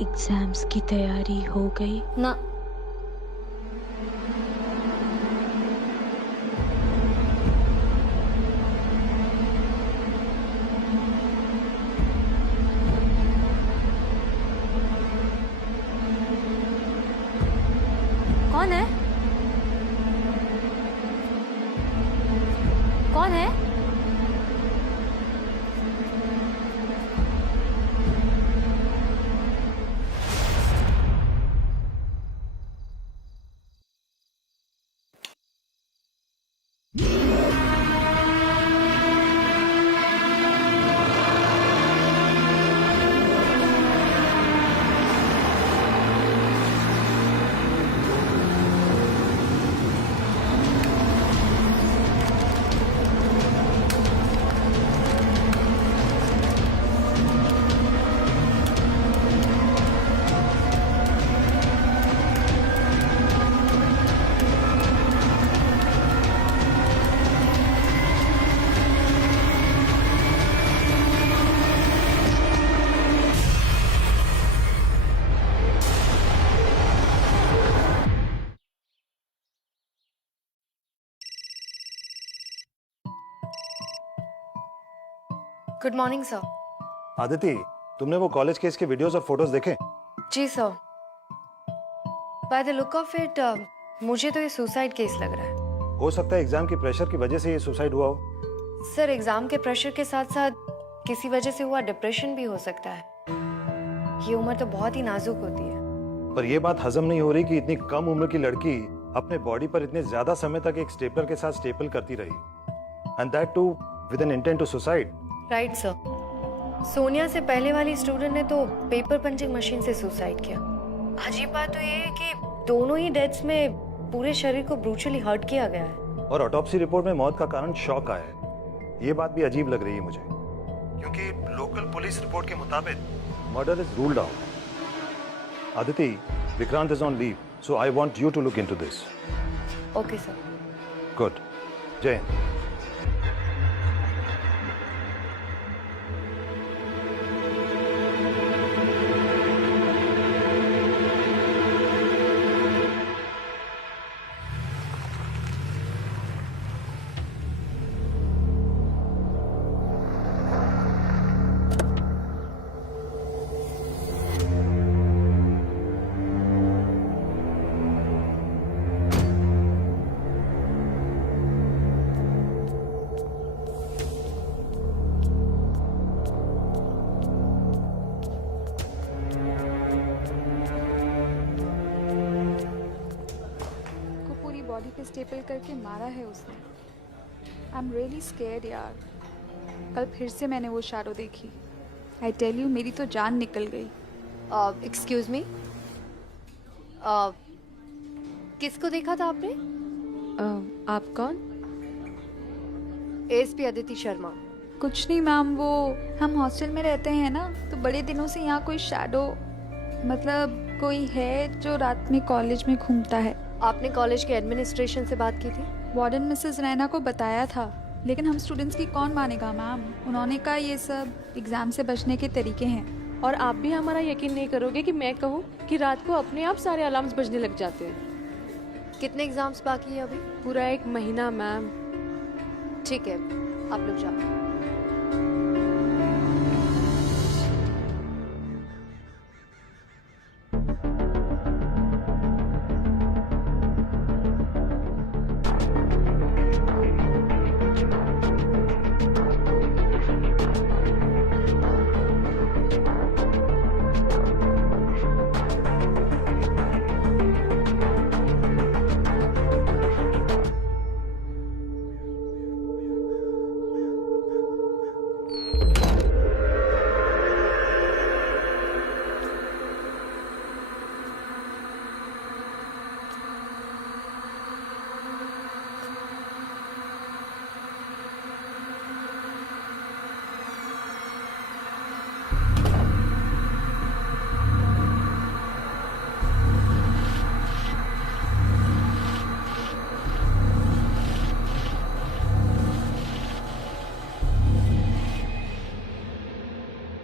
Exams की तैयारी हो गई? ना। कौन है? कौन है? Good morning sir. आदिति, तुमने वो कॉलेज केस के वीडियोस और फोटोज देखे? जी sir. By the look of it मुझे तो ये सुसाइड केस लग रहा है। हो सकता है एग्जाम की प्रेशर की वजह से ये सुसाइड हुआ हो। सर, एग्जाम के प्रेशर के साथ साथ किसी वजह से हुआ डिप्रेशन भी हो सकता है। ये उम्र तो बहुत ही नाजुक होती है। पर ये बात हजम नहीं हो रही कि इतनी कम उम्र की लड़की अपने बॉडी पर इतने ज्यादा समय तक एक स्टेपलर के साथ स्टेपल करती रही, and that too with an intent to suicide. Right sir. Sonia से पहले वाली स्टूडेंट ने तो पेपर पंचिंग मशीन से सुसाइड किया। अजीब बात तो ये है कि दोनों ही डेथ्स में पूरे शरीर को ब्रूचुअली हर्ट किया गया है। और ऑटोप्सी रिपोर्ट में मौत का कारण शॉक आया है। ये बात भी अजीब लग रही है मुझे, क्योंकि लोकल पुलिस रिपोर्ट के मुताबिक murder is ruled out. Aditi, Vikrant is on leave, so I want you to look into this. Okay sir. Good. Jai Hind. Body पे स्टेपल करके मारा है उसने। आई एम रियली स्केर्ड यार। कल फिर से मैंने वो शैडो देखी। आई टेल यू, मेरी तो जान निकल गई। एक्सक्यूज मी, किसको देखा था आपने? आप कौन? एएसपी अदिति शर्मा। कुछ नहीं मैम, वो हम हॉस्टल में रहते हैं ना, तो बड़े दिनों से यहाँ कोई शैडो, मतलब कोई है जो रात में कॉलेज में घूमता है। आपने कॉलेज के एडमिनिस्ट्रेशन से बात की थी? वार्डन मिसेस रैना को बताया था, लेकिन हम स्टूडेंट्स की कौन मानेगा मैम। उन्होंने कहा ये सब एग्जाम से बचने के तरीके हैं। और आप भी हमारा यकीन नहीं करोगे कि मैं कहूँ कि रात को अपने आप सारे अलार्म्स बजने लग जाते हैं। कितने एग्जाम्स बाकी है अभी? पूरा 1 महीना मैम। ठीक है, आप लोग जाओ।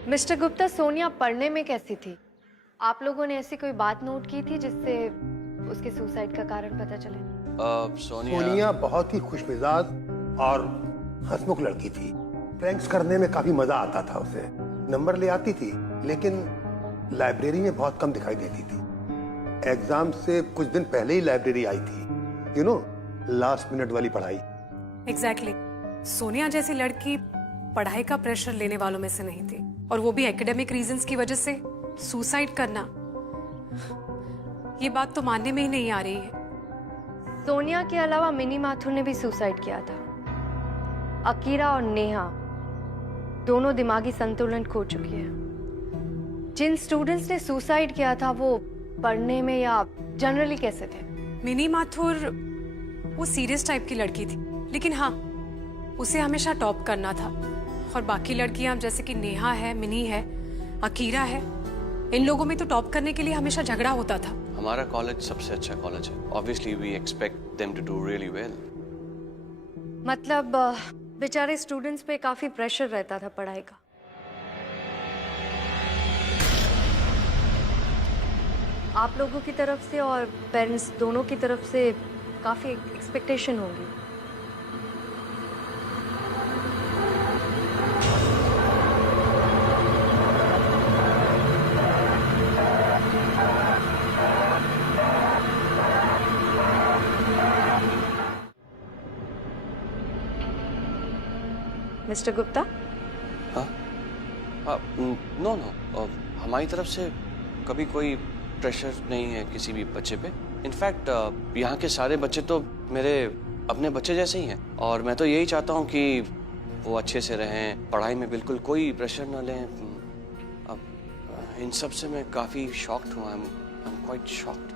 मिस्टर गुप्ता, सोनिया पढ़ने में कैसी थी? आप लोगों ने ऐसी कोई बात नोट की थी जिससे उसके सुसाइड का कारण पता चले? सोनिया बहुत ही खुशमिजाज और हंसमुख लड़की थी। प्रैंक्स करने में काफी मजा आता था उसे। नंबर ले आती थी लेकिन लाइब्रेरी में बहुत कम दिखाई देती थी। एग्जाम से कुछ दिन पहले ही लाइब्रेरी आई थी, यू नो, लास्ट मिनट वाली पढ़ाई। एग्जैक्टली सोनिया जैसी लड़की पढ़ाई का प्रेशर लेने वालों में से नहीं थी, और वो भी एकेडमिक रीजंस की वजह से सुसाइड करना, ये बात तो मानने में ही नहीं आ रही है। सोनिया के अलावा मिनी माथुर ने भी सुसाइड किया था। अकीरा और नेहा दोनों दिमागी संतुलन खो चुकी है। जिन स्टूडेंट्स ने सुसाइड किया था वो पढ़ने में या जनरली कैसे थे? मिनी माथुर वो सीरियस टाइप की लड़की थी, लेकिन हाँ उसे हमेशा टॉप करना था, और बाकी लड़कियां जैसे कि नेहा है, मिनी है, अकीरा है, इन लोगों में तो टॉप करने के लिए हमेशा झगड़ा होता था। हमारा कॉलेज सबसे अच्छा कॉलेज है, obviously we expect them to do really well. मतलब बेचारे स्टूडेंट्स पे काफी प्रेशर रहता था पढ़ाई का। आप लोगों की तरफ से और पेरेंट्स दोनों की तरफ से काफी एक्सपेक्टेशन होगी। मिस्टर गुप्ता? हाँ, नो नो, हमारी तरफ से कभी कोई प्रेशर नहीं है किसी भी बच्चे पे। इनफैक्ट यहाँ के सारे बच्चे तो मेरे अपने बच्चे जैसे ही हैं, और मैं तो यही चाहता हूँ कि वो अच्छे से रहें, पढ़ाई में बिल्कुल कोई प्रेशर ना लें। अब इन सब से मैं काफ़ी शॉक्ड हूँ। I am quite shocked.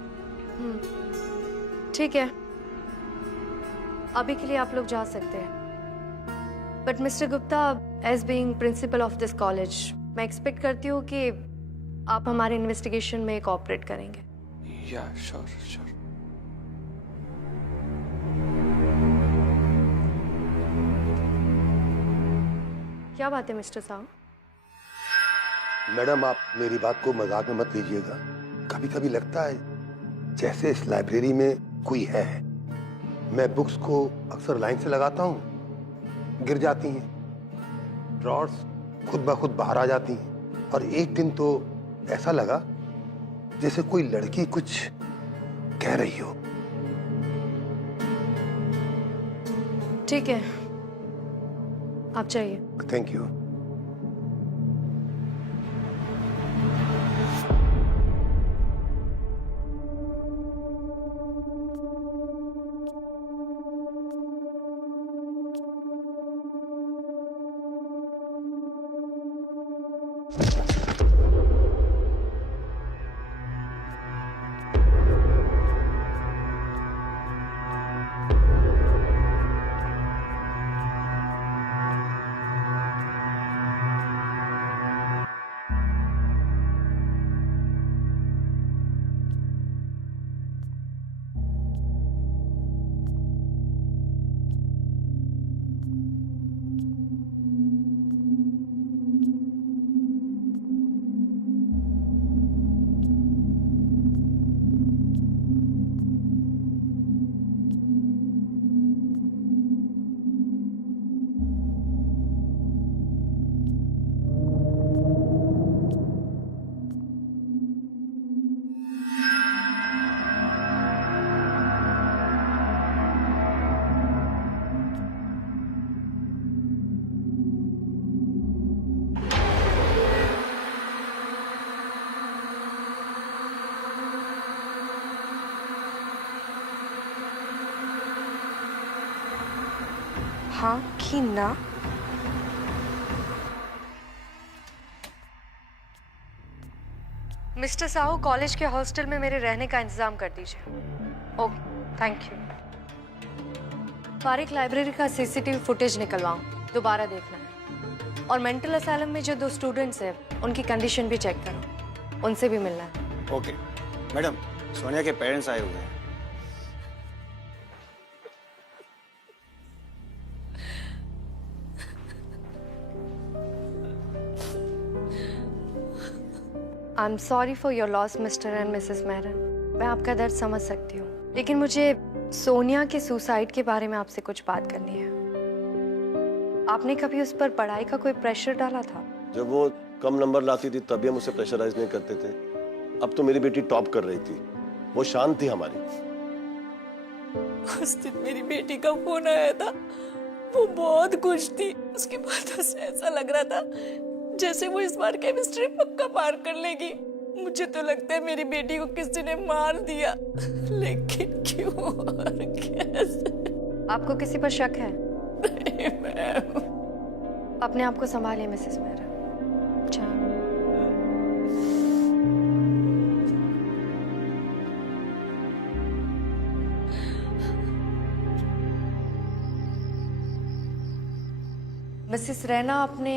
ठीक है, अभी के लिए आप लोग जा सकते हैं। But mister Gupta, as being principal of this college, मैं एक्सपेक्ट करती हूँ कि आप हमारे इन्वेस्टिगेशन में कोऑपरेट करेंगे। या श्योर श्योर। क्या बात है मिस्टर साहू? मैडम, आप मेरी बात को मजाक में मत लीजिएगा। कभी कभी लगता है जैसे इस लाइब्रेरी में कोई है। मैं बुक्स को अक्सर लाइन से लगाता हूँ, गिर जाती हैं, ड्रॉर्स खुद ब खुद बाहर आ जाती हैं, और एक दिन तो ऐसा लगा जैसे कोई लड़की कुछ कह रही हो। ठीक है, आप जाइए। Thank you. हाँ कि ना? मिस्टर साहू, कॉलेज के हॉस्टल में मेरे रहने का इंतजाम कर दीजिए। Okay, thank you. फारिक लाइब्रेरी का सीसीटीवी फुटेज निकलवाऊं, दोबारा देखना है। और मेंटल असाइलम में जो 2 स्टूडेंट्स हैं उनकी कंडीशन भी चेक करो, उनसे भी मिलना है। ओके मैडम, सोनिया के पेरेंट्स आए हुए हैं। I am sorry for your loss mister and Mrs Mehran. मैं आपका दर्द समझ सकती हूँ, लेकिन मुझे सोनिया के सुसाइड के बारे में आपसे कुछ बात करनी है। आपने कभी उस पर पढ़ाई का कोई प्रेशर डाला था? जब वो कम नंबर लाती थी तभी हम उसे प्रेशराइज नहीं करते थे। अब तो मेरी बेटी टॉप कर रही थी, वो शांत थी हमारी। उस दिन मेरी बेटी का फोन आया था, वो बहुत खुश थी। उसकी बातों से ऐसा लग रहा था जैसे वो इस बार केमिस्ट्री पक्का पार कर लेगी। मुझे तो लगता है मेरी बेटी को किसी ने मार दिया, लेकिन क्यों और कैसे? आपको किसी पर शक है? नहीं मैम। अपने आप को संभालिए मिसेस मेहरा। मिसेस रैना, आपने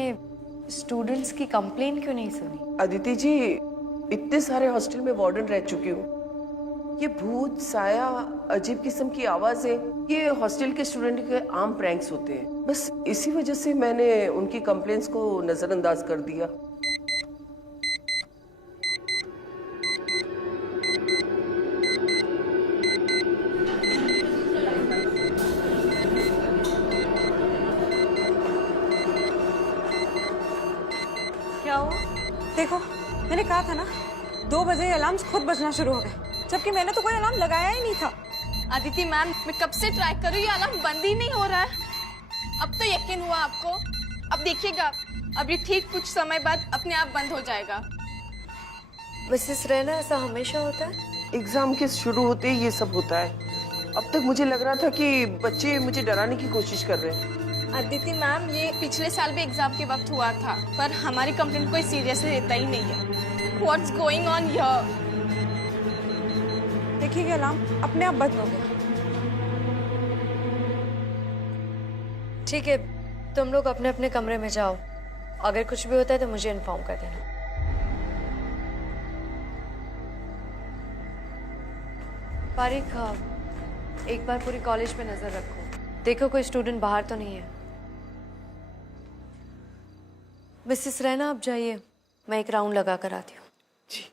स्टूडेंट्स की कंप्लेन क्यों नहीं सुनी? अदिति जी, इतने सारे हॉस्टल में वार्डन रह चुकी हूँ। ये भूत, साया, अजीब किस्म की आवाजें, ये हॉस्टल के स्टूडेंट के आम प्रैंक्स होते हैं। बस इसी वजह से मैंने उनकी कंप्लेंट्स को नजरअंदाज कर दिया। क्या हुआ? देखो, मैंने कहा था ना, 2 बजे अलार्म्स खुद बजना शुरू हो गए, जबकि मैंने तो कोई अलार्म लगाया ही नहीं था। अदिति मैम, मैं कब से ट्राई कर रही हूँ, ये अलार्म बंद ही नहीं हो रहा है। अब तो यकीन हुआ आपको? अब देखिएगा, अभी ठीक कुछ समय बाद अपने आप बंद हो जाएगा। मिसेस रैना, ऐसा हमेशा होता है? एग्जाम के शुरू होते ही ये सब होता है। अब तक मुझे लग रहा था कि बच्चे मुझे डराने की कोशिश कर रहे हैं। अदिति मैम, ये पिछले साल भी एग्जाम के वक्त हुआ था, पर हमारी कंप्लेंट कोई सीरियसली लेता ही नहीं है। What's going on here? देखिए, अलार्म अपने आप बंद हो गया। ठीक है, तुम लोग अपने अपने कमरे में जाओ। अगर कुछ भी होता है तो मुझे इन्फॉर्म कर देना। पारिक, एक बार पूरी कॉलेज पे नजर रखो, देखो कोई स्टूडेंट बाहर तो नहीं है। मिसेस रैना, आप जाइए, मैं एक राउंड लगा कर आती हूँ। जी।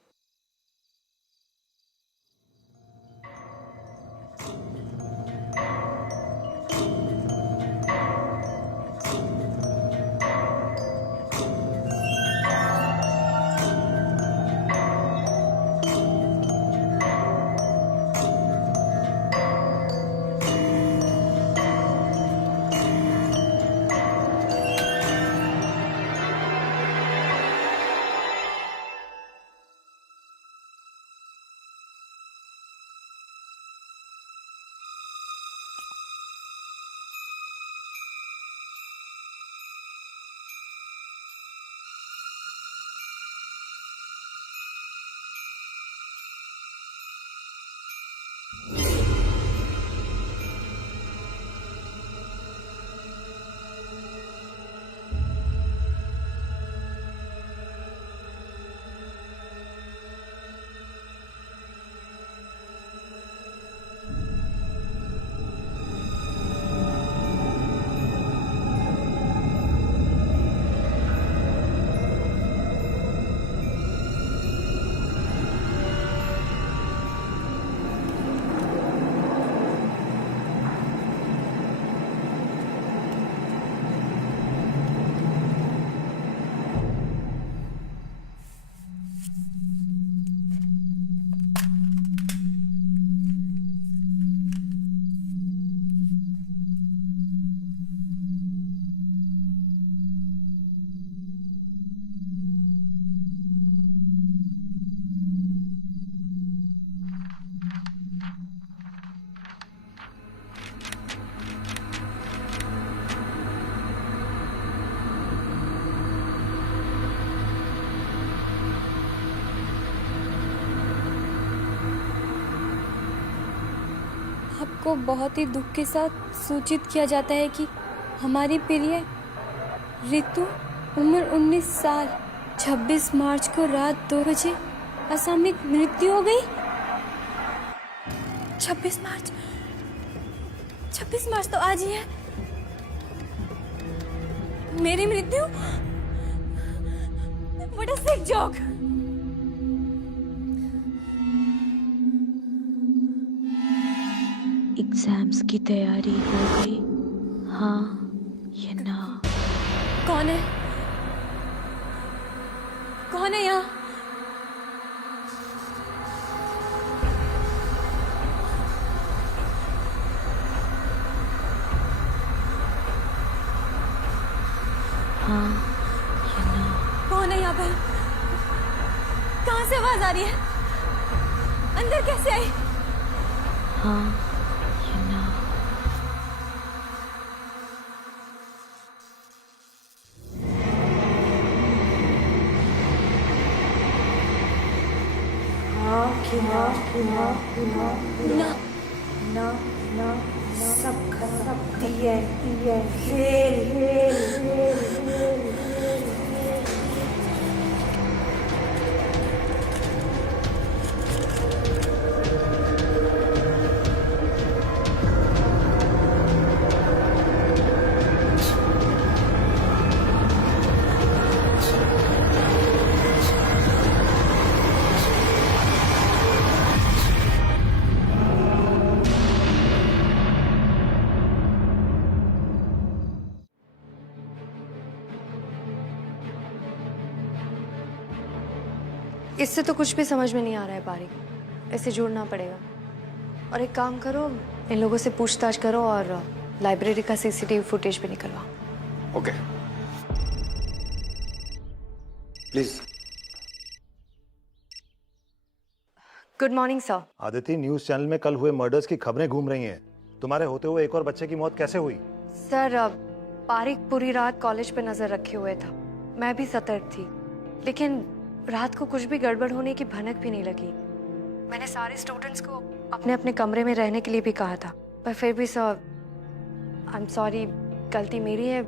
आपको बहुत ही दुख के साथ सूचित किया जाता है कि हमारी प्रिय ऋतु, उम्र 19 साल, 26 मार्च को रात 2 बजे असामयिक मृत्यु हो गई। 26 मार्च तो आज ही है। मेरी मृत्यु? What a sick joke! Exams की तैयारी हो गई? हाँ या ना? कौन है? कौन है यहाँ? हाँ या ना? कौन है यहाँ पर? कहाँ से आवाज आ रही है? अंदर कैसे आई? हाँ या ना? इससे तो कुछ भी समझ में नहीं आ रहा है बारिक। इसे जोड़ना पड़ेगा। और एक काम करो, इन लोगों से पूछताछ करो और लाइब्रेरी का सीसीटीवी फुटेज भी निकलवाओ। Okay, please. Good morning sir. Aditi, news channel में कल हुए मर्डर्स की खबरें घूम रही हैं। तुम्हारे होते हुए एक और बच्चे की मौत कैसे हुई? सर, बारिक पूरी रात कॉलेज पे नजर रखे हुए था। मैं भी सतर्क थी, लेकिन रात को कुछ भी गड़बड़ होने की भनक भी नहीं लगी। मैंने सारे स्टूडेंट्स को अपने अपने कमरे में रहने के लिए भी कहा था, पर फिर भी सर, आई एम सॉरी, गलती मेरी है।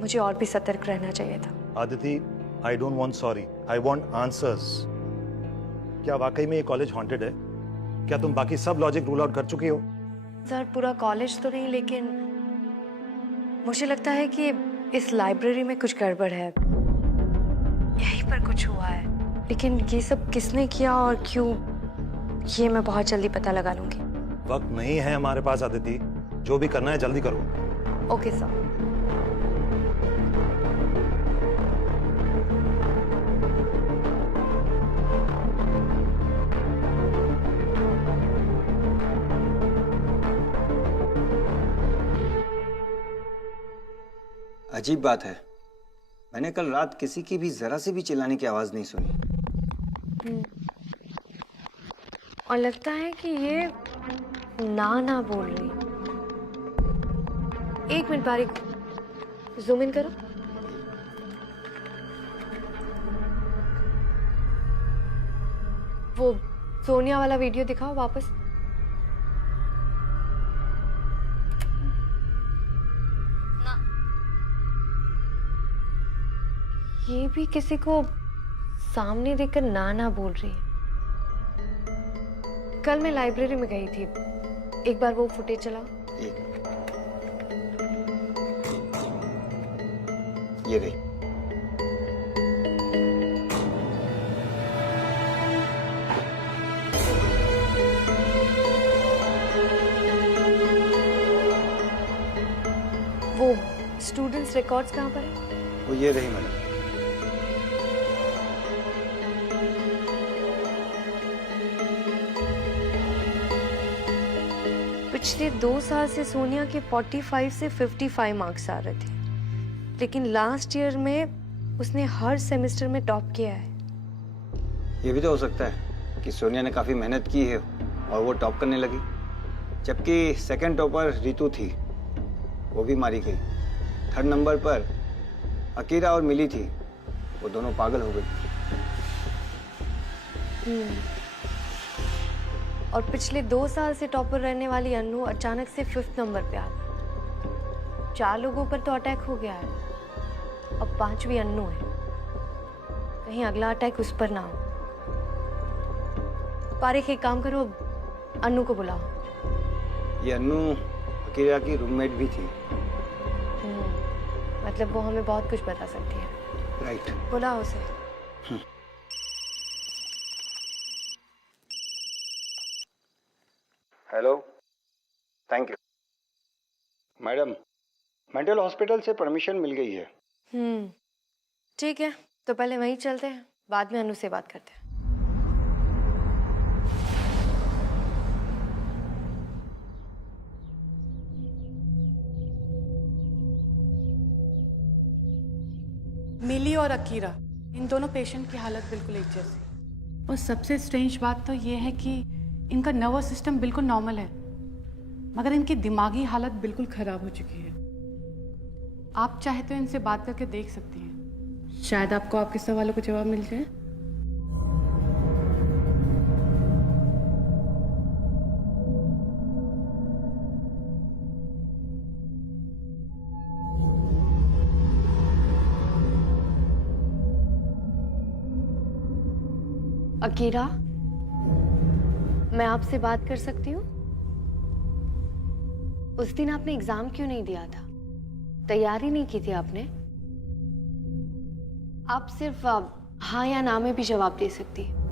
मुझे और भी सतर्क रहना चाहिए था। Aditi, I don't want sorry, I want answers. क्या वाकई में ये कॉलेज हॉन्टेड है? क्या तुम बाकी सब लॉजिक रूल आउट कर चुकी हो? सर, पूरा कॉलेज तो नहीं, लेकिन मुझे लगता है कि इस लाइब्रेरी में कुछ गड़बड़ है। यहीं पर कुछ हुआ है, लेकिन ये सब किसने किया और क्यों, ये मैं बहुत जल्दी पता लगा लूंगी। वक्त नहीं है हमारे पास आदिति, जो भी करना है जल्दी करो। Okay sir. अजीब बात है, मैंने कल रात किसी की भी जरा से भी चिल्लाने की आवाज नहीं सुनी। और लगता है कि ये ना बोल रही। एक मिनट बारिक, जूम इन करो। वो सोनिया वाला वीडियो दिखाओ वापस। ये भी किसी को सामने देखकर ना बोल रही है। कल मैं लाइब्रेरी में गई थी, एक बार वो फुटेज चलाओ। ये रही। वो स्टूडेंट्स रिकॉर्ड्स कहाँ पर है? वो ये रही मैडम। पिछले 2 साल से सोनिया के 45 से 55 मार्क्स आ रहे थे, लेकिन लास्ट ईयर में उसने हर सेमेस्टर में टॉप किया है। ये भी तो हो सकता है कि सोनिया ने काफी मेहनत की है और वो टॉप करने लगी, जबकि सेकंड टॉपर रितु थी, वो भी मारी गई। थर्ड नंबर पर अकीरा और मिली थी, वो दोनों पागल हो गई। और पिछले 2 साल से टॉपर रहने वाली अन्नू अचानक से 5th नंबर पे आ गई। 4 लोगों पर तो अटैक हो गया है, अब 5वीं अन्नू है। कहीं अगला अटैक उस पर ना हो। पारिक, एक काम करो, अन्नू को बुलाओ। ये अन्नू अकीरा की रूममेट भी थी। मतलब वो हमें बहुत कुछ बता सकती है। राइट, बुलाओ उसे। Hello, thank you. Madam, mental hospital से परमिशन मिल गई है। ठीक है, तो पहले वहीं चलते हैं, बाद में अनु से बात करते हैं। मिली और अकीरा, इन दोनों पेशेंट की हालत बिल्कुल एक जैसी। और सबसे स्ट्रेंज बात तो ये है कि इनका नर्वस सिस्टम बिल्कुल नॉर्मल है, मगर इनकी दिमागी हालत बिल्कुल खराब हो चुकी है। आप चाहे तो इनसे बात करके देख सकती हैं, शायद आपको आपके सवालों का जवाब मिल जाए। अकीरा, मैं आपसे बात कर सकती हूँ? उस दिन आपने एग्जाम क्यों नहीं दिया था? तैयारी नहीं की थी आपने? आप सिर्फ हाँ या ना में भी जवाब दे सकती हैं।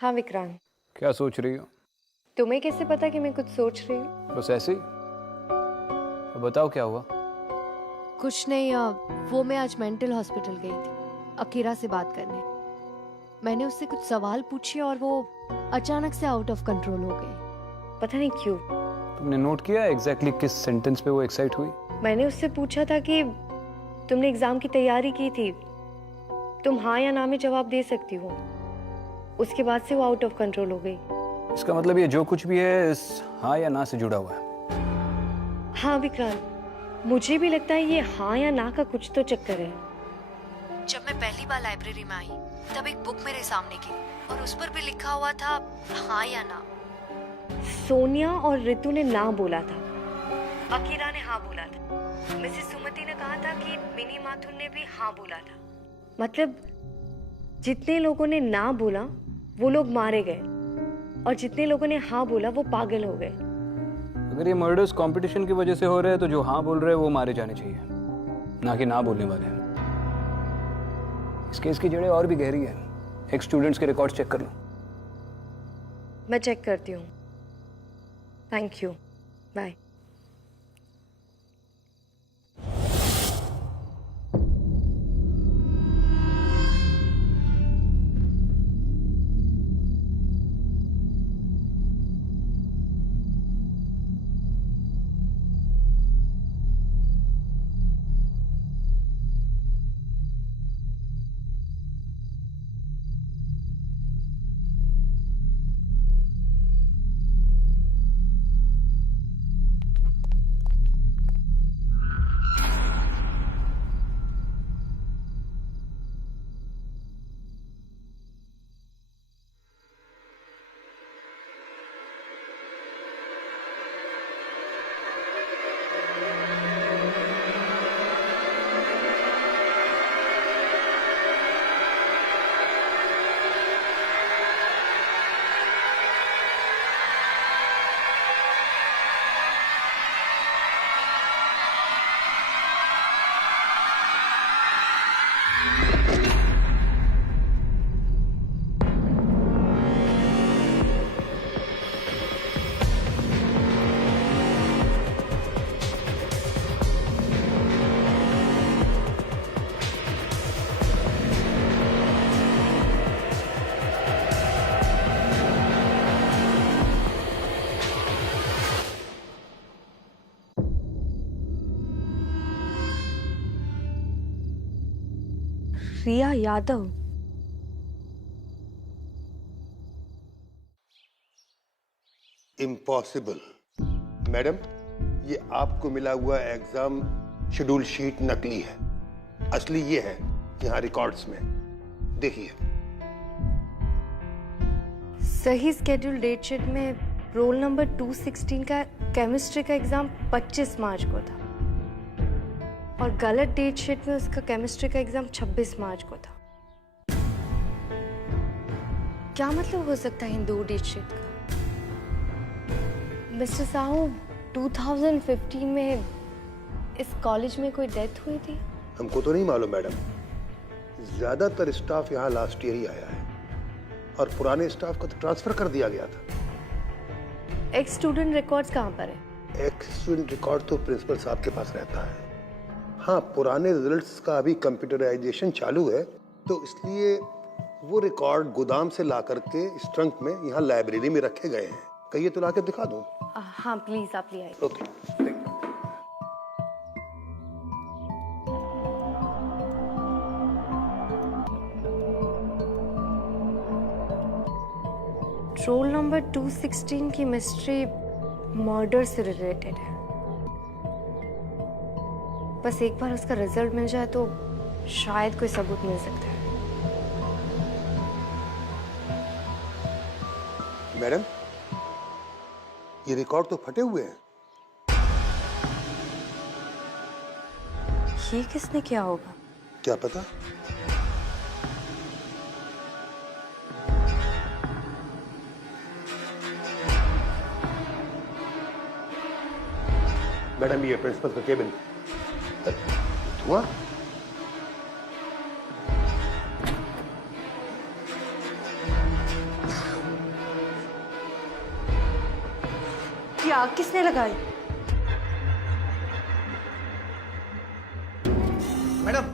हाँ विक्रांत, क्या सोच रही हो? तुम्हें कैसे पता कि मैं कुछ सोच रही हूँ? बस ऐसे ही। तो बताओ क्या हुआ? कुछ नहीं, वो मैं आज मेंटल हॉस्पिटल गई थी अकीरा से बात करने। मैंने उससे कुछ सवाल पूछे और वो अचानक से आउट ऑफ कंट्रोल हो गई, पता नहीं क्यों। तुमने नोट किया एग्जैक्टली किस सेंटेंस पे वो एक्साइट हुई? मैंने उससे पूछा था कि तुमने एग्जाम की तैयारी की थी, तुम हाँ या ना में जवाब दे सकती हो। उसके बाद से वो आउट ऑफ कंट्रोल हो गई। इसका मतलब ये जो कुछ भी है इस हाँ या ना से जुड़ा हुआ है। हाँ विक्रांत, मुझे भी लगता है ये हाँ या ना का कुछ तो चक्कर है। जब मैं पहली बार लाइब्रेरी में आई तब एक बुक मेरे सामने गिरी और उस पर भी लिखा हुआ था हाँ या ना। सोनिया और रितु ने ना बोला था, अकीरा ने हाँ बोला था। मिसेस सुमति ने कहा था कि मिनी माथुर ने भी हाँ बोला था। मतलब जितने लोगों ने ना बोला वो लोग मारे गए और जितने लोगों ने हाँ बोला वो पागल हो गए। अगर ये मर्डर्स कंपटीशन की वजह से हो रहे हैं तो जो हाँ बोल रहे हैं वो मारे जाने चाहिए, ना कि ना बोलने वाले। इस केस की जड़ें और भी गहरी है। एक स्टूडेंट्स के रिकॉर्ड्स चेक कर लो। मैं चेक करती हूँ। Thank you, bye. Riya Yadav. Impossible. Madam, ये आपको मिला हुआ एग्जाम शेड्यूल शीट नकली है, असली ये है यहाँ रिकॉर्ड्स में। देखिए, सही स्केड्यूल डेट शीट में रोल नंबर 216 का केमिस्ट्री का एग्जाम 25 मार्च को था और गलत डेट शीट में उसका केमिस्ट्री का एग्जाम 26 मार्च को था। क्या मतलब हो सकता है इन दो डेट शीट का? मिस्टर साहू, 2015 में इस कॉलेज में कोई डेथ हुई थी? हमको तो नहीं मालूम मैडम, ज्यादातर स्टाफ यहाँ लास्ट ईयर ही आया है और पुराने स्टाफ को तो ट्रांसफर कर दिया गया था। एक्स स्टूडेंट रिकॉर्ड्स कहाँ पर है? एक्स स्टूडेंट रिकॉर्ड तो प्रिंसिपल साहब के पास रहता है। हाँ, पुराने रिजल्ट्स का अभी कंप्यूटराइजेशन चालू है तो इसलिए वो रिकॉर्ड गोदाम से ला करके इस ट्रंक में यहाँ लाइब्रेरी में रखे गए हैं। कहिए तो ला के दिखा दूं? हाँ प्लीज, आप ले आइए। Okay, thank you. Role number 216 की मिस्ट्री मर्डर से रिलेटेड है। बस एक बार उसका रिजल्ट मिल जाए तो शायद कोई सबूत मिल सकता है। मैडम, ये रिकॉर्ड तो फटे हुए हैं। ये किसने किया होगा? क्या पता। मैडम, ये प्रिंसिपल का केबिन। धुआं? ये आग किसने लगाई? मैडम,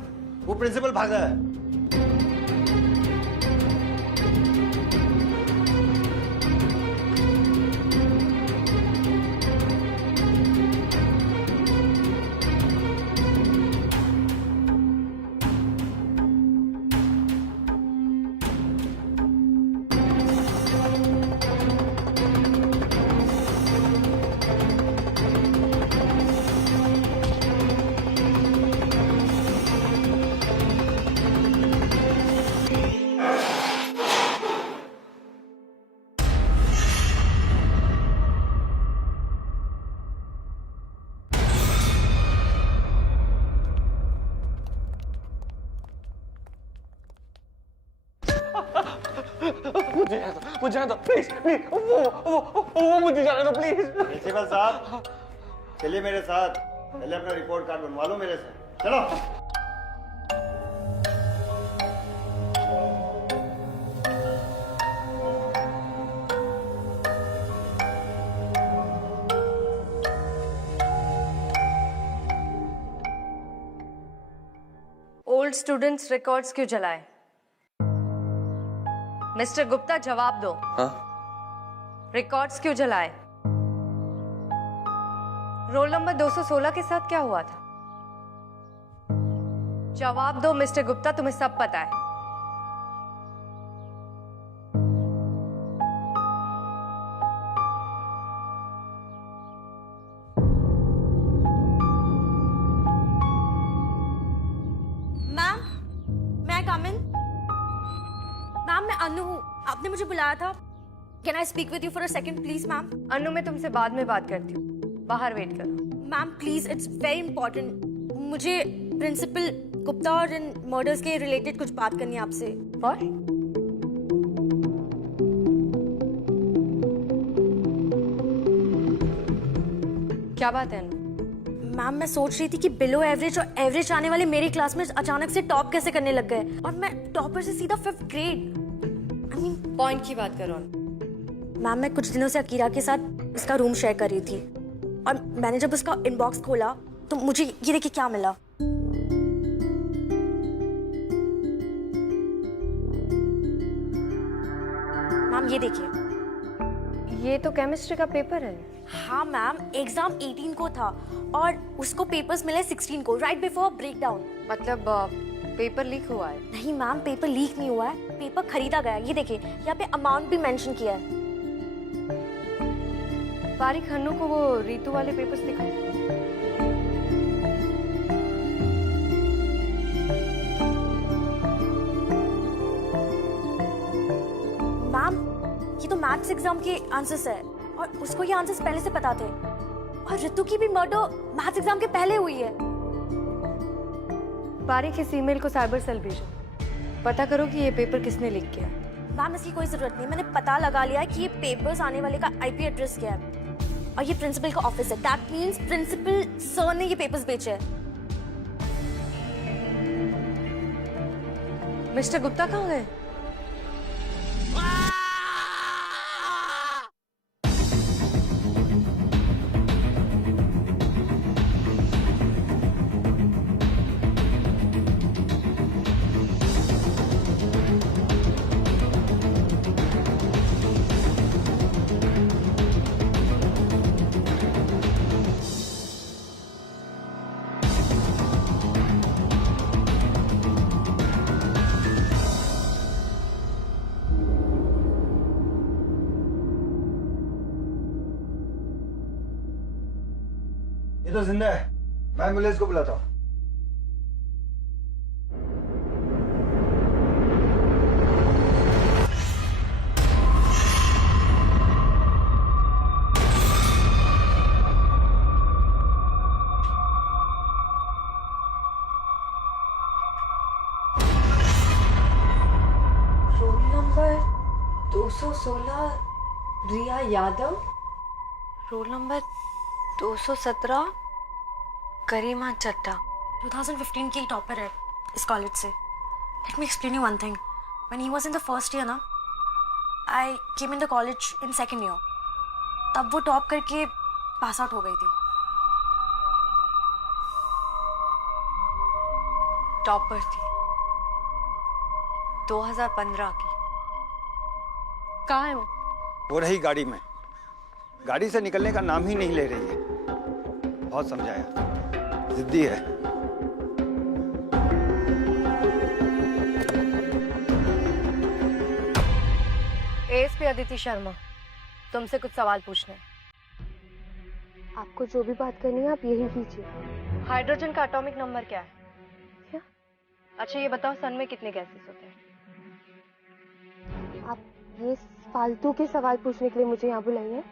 वो प्रिंसिपल भाग रहा है। मुझे जाने दो प्लीज प्लीज, वो मुझे जाने दो प्लीज। प्रिंसिपल साहब, चलिए मेरे साथ। पहले अपना रिपोर्ट कार्ड बनवा लो मेरे से। चलो। ओल्ड स्टूडेंट्स रिकॉर्ड्स क्यों जलाए? मिस्टर गुप्ता, जवाब दो। हाँ? रिकॉर्ड्स क्यों जलाए? रोल नंबर 216 के साथ क्या हुआ था? जवाब दो मिस्टर गुप्ता, तुम्हें सब पता है। मैम, मैं कम इन? मैम, मैं अनु हूँ, आपने मुझे बुलाया था। Can I speak with you for a second please ma'am? Anu, मैं तुमसे बाद में बात करती हूँ, बाहर वेट करो। Ma'am please, it's very important. मुझे प्रिंसिपल गुप्ता और इन मर्डर्स के रिलेटेड कुछ बात करनी है आपसे। और? क्या बात है अनु? मैम, मैं सोच रही थी कि बिलो एवरेज और एवरेज आने वाले मेरी क्लास में अचानक से टॉप कैसे करने लग गए, और मैं टॉपर से सीधा 5th grade. I mean point की बात करो। मैम, मैं कुछ दिनों से अकीरा के साथ उसका रूम शेयर कर रही थी और मैंने जब उसका इनबॉक्स खोला तो मुझे ये देखिए क्या मिला। मैम ये देखिए। ये तो केमिस्ट्री का पेपर है। हाँ मैम, एग्जाम 18 को था और उसको पेपर्स मिले 16 को, राइट बिफोर ब्रेकडाउन। मतलब पेपर लीक हुआ है? नहीं मैम, पेपर लीक नहीं हुआ है, पेपर खरीदा गया है। ये देखिए, यहाँ पे अमाउंट भी मेंशन किया है। तारिक, हन्नू को वो रीतू वाले पेपर्स दिखाओ। मैम, ये तो मैथ्स एग्जाम के आंसर्स है और उसको ये आंसर्स पहले से पता थे। और रितु की भी मर्डर मैथ्स एग्जाम के पहले हुई है। पारिक इस ईमेल को साइबर सेल भेजो, पता करो कि ये पेपर किसने लीक किया है। मैम इसकी कोई जरूरत नहीं, मैंने पता लगा लिया है कि ये पेपर्स आने वाले का आईपी एड्रेस क्या है और ये प्रिंसिपल का ऑफिस है। दैट मींस प्रिंसिपल सर ने ये पेपर्स बेचे हैं। मिस्टर गुप्ता कहाँ गए? ये तो जिंदा है, मैं एम्बुलेंस को बुलाता हूँ। Roll number 216 Riya Yadav, roll number 217 Karima Chatta. 2015 की टॉपर है इस कॉलेज से। Let me explain you one thing. When he was in the first year ना, I came in the college in second year. तब वो टॉप करके पास आउट हो गई थी। टॉपर थी 2015 की। कहाँ है वो रही गाड़ी में, गाड़ी से निकलने का नाम ही नहीं ले रही है। बहुत समझाया, जिद्दी है। एएसपी अदिति शर्मा, तुमसे कुछ सवाल पूछने हैं। आपको जो भी बात करनी है आप यही कीजिए। हाइड्रोजन का एटॉमिक नंबर क्या है? क्या? अच्छा ये बताओ, सन में कितने गैसेस होते हैं? आप ये फालतू के सवाल पूछने के लिए मुझे यहाँ बुलाई है?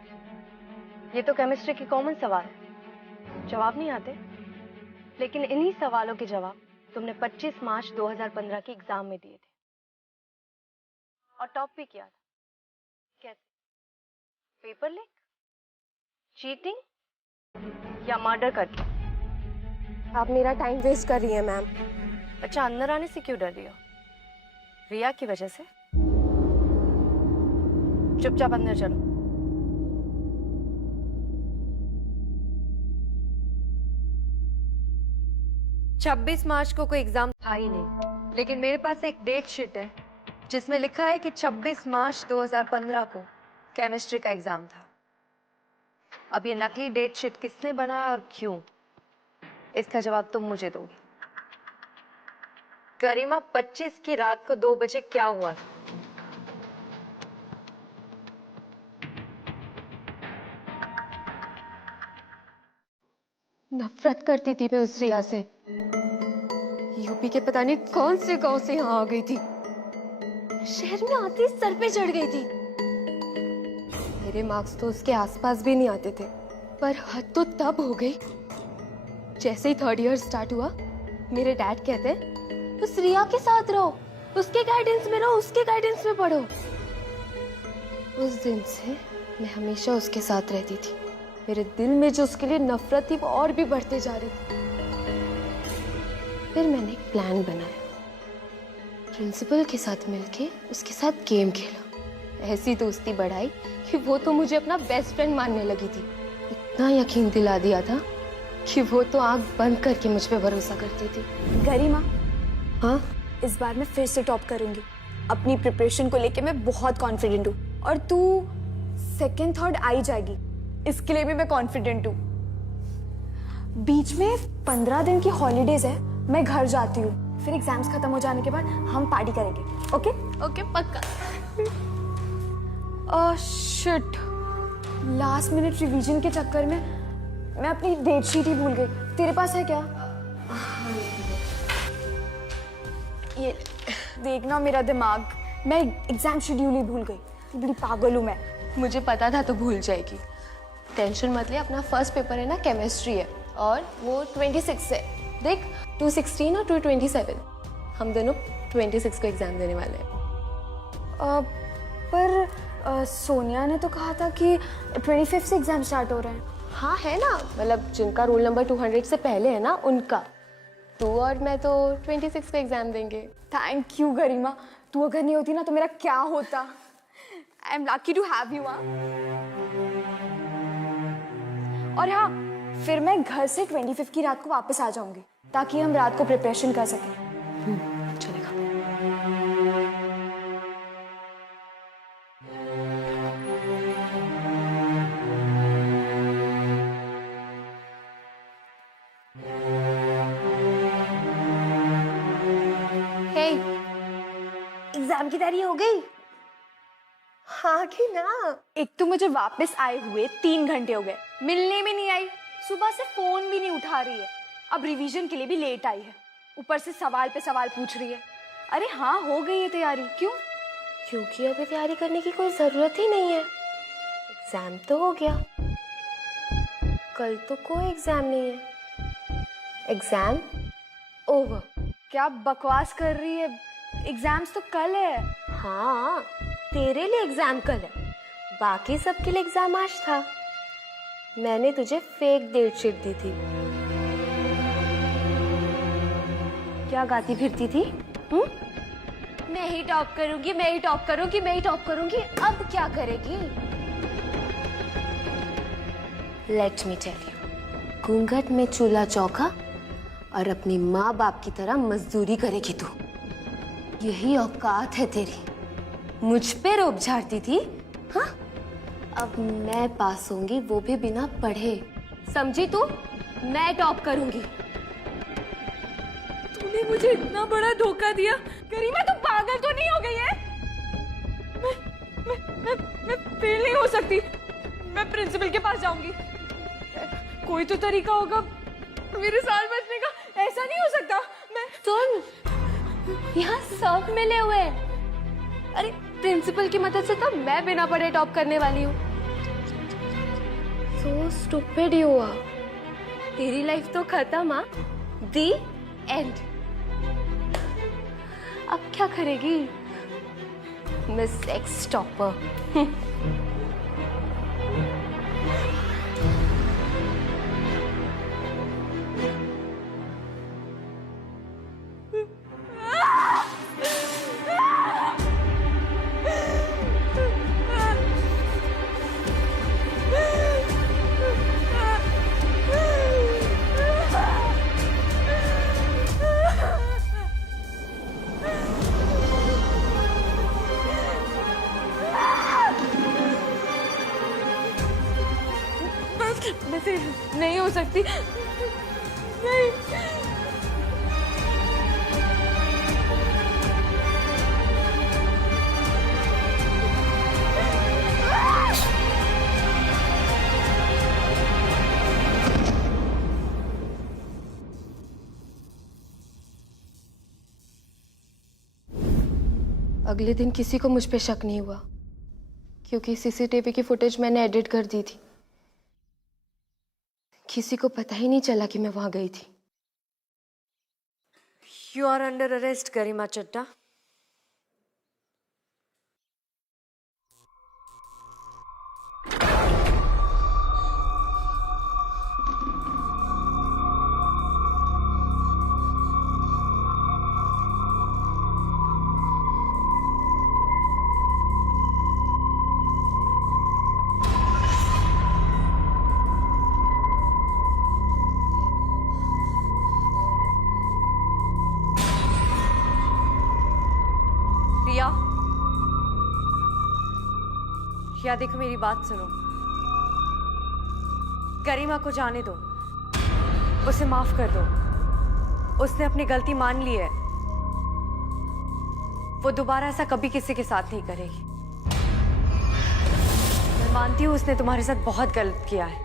ये तो केमिस्ट्री की कॉमन सवाल है, जवाब नहीं आते। लेकिन इन्हीं सवालों के जवाब तुमने 25 मार्च 2015 की एग्जाम में दिए थे और टॉप भी किया था। कैसे? पेपर लीक, चीटिंग या मर्डर करके? आप मेरा टाइम वेस्ट कर रही हैं मैम। अच्छा, अंदर आने से क्यों डर रही हो? रिया की वजह से? चुपचाप अंदर चलो। छब्बीस मार्च को कोई एग्जाम था ही नहीं, लेकिन मेरे पास एक डेट शीट है जिसमें लिखा है कि 26 मार्च 2015 को केमिस्ट्री का एग्जाम था। अब ये नकली डेट शीट किसने बनाया और क्यों, इसका जवाब तुम मुझे दोगे। करीमा, 25 की रात को 2 बजे क्या हुआ? नफरत करती थी मैं उस रिया से। यूपी के पता नहीं कौन से गांव से यहाँ आ गई थी। शहर में आती सर पे चढ़ गई थी। मेरे मार्क्स तो उसके आसपास भी नहीं आते थे, पर हद तो तब हो गई जैसे ही 3rd ईयर स्टार्ट हुआ। मेरे डैड कहते उस रिया के साथ रहो, उसके गाइडेंस में रहो, उसके गाइडेंस में पढ़ो। उस दिन से मैं हमेशा उसके साथ रहती थी। मेरे दिल में जो उसके लिए नफरत थी वो और भी बढ़ते जा रही थी। फिर मैंने एक प्लान बनाया, प्रिंसिपल के साथ मिलके उसके साथ गेम खेला। ऐसी दोस्ती बढ़ाई कि वो तो मुझे अपना बेस्ट फ्रेंड मानने लगी थी। इतना यकीन दिला दिया था कि वो तो आंख बंद करके मुझ पे भरोसा करती थी। गरिमा, हाँ, इस बार मैं फिर से टॉप करूंगी। अपनी प्रिपरेशन को लेके मैं बहुत कॉन्फिडेंट हूँ और तू 2nd 3rd आ ही जाएगी, इसके लिए भी मैं कॉन्फिडेंट हूँ। बीच में 15 दिन की हॉलीडेज है, मैं घर जाती हूँ। फिर एग्जाम्स खत्म हो जाने के बाद हम पार्टी करेंगे। ओके? ओके, पक्का। शिट, लास्ट मिनट रिवीजन के चक्कर में मैं अपनी डेट शीट ही भूल गई। तेरे पास है क्या? ये देखना मेरा दिमाग, मैं एग्जाम शेड्यूल ही भूल गई। बड़ी पागल हूँ मैं। मुझे पता था तो भूल जाएगी। टेंशन मत ले, अपना फर्स्ट पेपर है ना, केमिस्ट्री है और वो 26 से। देख 216 और 227, हम दोनों 26 को एग्जाम देने वाले हैं। पर सोनिया ने तो कहा था कि 25 से एग्जाम स्टार्ट हो रहे हैं। हाँ है ना, मतलब जिनका रोल नंबर 200 से पहले है ना उनका। तू और मैं तो 26 को एग्जाम देंगे। थैंक यू गरिमा, तू अगर नहीं होती ना तो मेरा क्या होता। I am lucky to have you. और हाँ, फिर मैं घर से 25 की रात को वापस आ जाऊंगी ताकि हम रात को प्रिपरेशन कर सकें। चलेगा। एग्जाम की तैयारी हो गई? हाँ कि ना। एक तो मुझे वापस आए हुए 3 घंटे हो गए, मिलने में नहीं आई, सुबह से फोन भी नहीं उठा रही है, अब रिवीजन के लिए भी लेट आई है, ऊपर से सवाल पे सवाल पूछ रही है। अरे हाँ, हो गई है तैयारी। क्यों? क्योंकि अभी तैयारी करने की कोई जरूरत ही नहीं है। एग्जाम तो हो गया, कल तो कोई एग्जाम नहीं है। Exam over. क्या बकवास कर रही है? एग्जाम्स तो कल है। हाँ, तेरे लिए एग्जाम कल है, बाकी सबके लिए एग्जाम आज था। मैंने तुझे फेक डेट शीट दी थी। क्या गाती फिरती थी? मैं ही टॉप करूंगी, मैं ही टॉप करूंगी, मैं ही टॉप करूंगी। अब क्या करेगी? लेट मी टेल यू, घूंघट में चूल्हा चौका और अपनी माँ बाप की तरह मजदूरी करेगी तू। यही औकात है तेरी। मुझ पे रोब झाड़ती थी, हाँ? अब मैं पास होंगी, वो भी बिना पढ़े। समझी तू? मैं टॉप करूंगी। तूने मुझे इतना बड़ा धोखा दिया। गरिमा, तू पागल तो नहीं हो गई है? मैं फेल नहीं हो सकती। मैं प्रिंसिपल के पास जाऊंगी। कोई तो तरीका होगा मेरे साल बचने का। ऐसा नहीं हो सकता। मैं सुन, यहाँ सब मिले हुए हैं। अरे प्रिंसिपल की मदद से तो मैं बिना पढ़े टॉप करने वाली हूँ। So stupid you are। तेरी लाइफ तो खत्म। हाँ, The end। अब क्या करेगी मिस एक्स टॉपर? नहीं हो सकती। नहीं। अगले दिन किसी को मुझ पे शक नहीं हुआ क्योंकि सीसीटीवी की फुटेज मैंने एडिट कर दी थी। किसी को पता ही नहीं चला कि मैं वहां गई थी। You are under arrest, गरिमा चड्डा। या देखो, मेरी बात सुनो। गरिमा को जाने दो, उसे माफ कर दो। उसने अपनी गलती मान ली है, वो दोबारा ऐसा कभी किसी के साथ नहीं करेगी। मैं मानती हूँ उसने तुम्हारे साथ बहुत गलत किया है,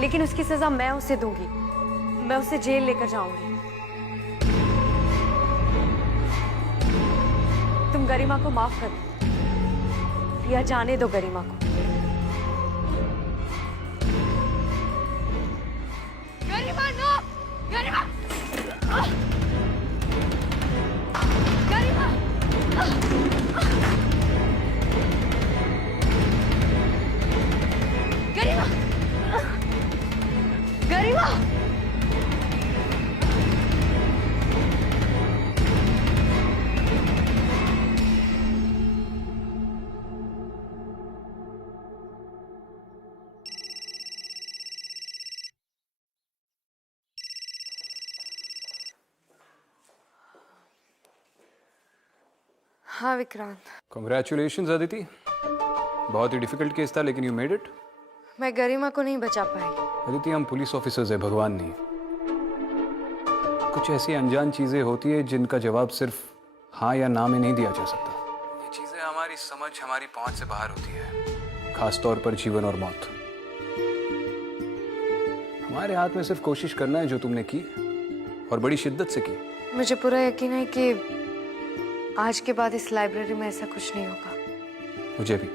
लेकिन उसकी सजा मैं उसे दूंगी। मैं उसे जेल लेकर जाऊंगी। तुम गरिमा को माफ कर दो। या जाने दो गरिमा को। गरिमा नो! गरिमा! गरिमा! गरिमा! गरिमा! हाँ विक्रांत, कॉन्ग्रेचुलेशंस अदिति। बहुत ही डिफिकल्ट केस था लेकिन यू मेड इट। मैं गरिमा को नहीं बचा पाई। अदिति, हम पुलिस ऑफिसर्स हैं, भगवान नहीं। कुछ ऐसी अनजान चीजें होती है जिनका जवाब सिर्फ हाँ या ना में नहीं दिया जा सकता। ये चीजें हमारी समझ, हमारी पहुंच से बाहर होती है, खास तौर पर जीवन और मौत। हमारे हाथ में सिर्फ कोशिश करना है जो तुमने की और बड़ी शिद्दत से की। मुझे पूरा यकीन है कि आज के बाद इस लाइब्रेरी में ऐसा कुछ नहीं होगा। मुझे भी।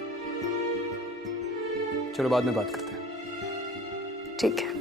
चलो बाद में बात करते हैं। ठीक है।